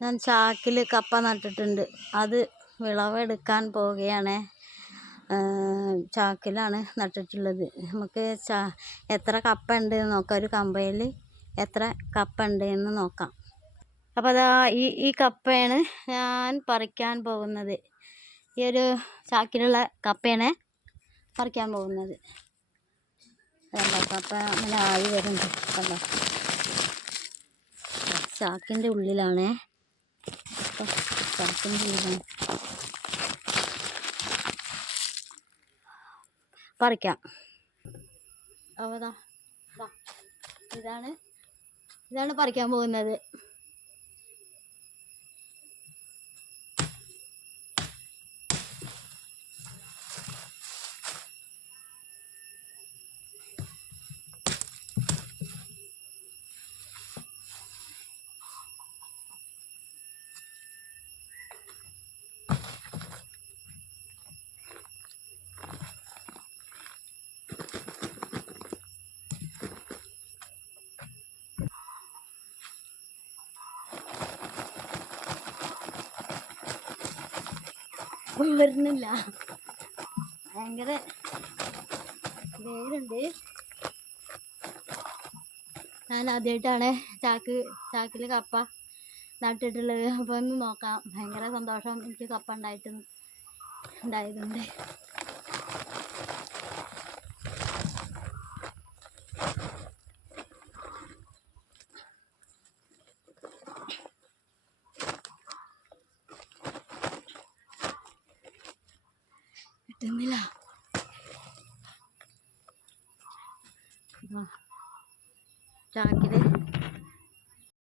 ഞാൻ ചാക്കിൽ കപ്പ നട്ടിട്ടുണ്ട്. അത് വിളവെടുക്കാൻ പോവുകയാണ്. ചാക്കിലാണ് നട്ടിട്ടുള്ളത്. നമുക്ക് എത്ര കപ്പ ഉണ്ട് എന്ന് നോക്കാം. ഒരു കമ്പയിൽ എത്ര കപ്പ ഉണ്ട് എന്ന് നോക്കാം. അപ്പോൾ അതാ ഈ കപ്പയാണ് ഞാൻ പറിക്കാൻ പോകുന്നത്. ഈ ഒരു ചാക്കിലുള്ള കപ്പയാണ് പറിക്കാൻ പോകുന്നത്. കണ്ടോ, കപ്പ അങ്ങനെ ആയി വരുന്നുണ്ട്. കണ്ടോ, ചാക്കിൻ്റെ ഉള്ളിലാണേ. ചാക്കിൻ്റെ ഉള്ളിലാണ് പറിക്കാം. അപ്പോൾ ഇതാണ് പറിക്കാൻ പോകുന്നത്. വരുന്നില്ല, ഭയങ്കര വേരുണ്ട്. ഞാൻ ആദ്യമായിട്ടാണ് ചാക്കിൽ കപ്പ നട്ടിട്ടുള്ളത്. അപ്പോൾ ഒന്ന് നോക്കാം. ഭയങ്കര സന്തോഷം, എനിക്ക് കപ്പ ഉണ്ടായതുണ്ട്. കിട്ടുന്നില്ല. ചാക്കിൽ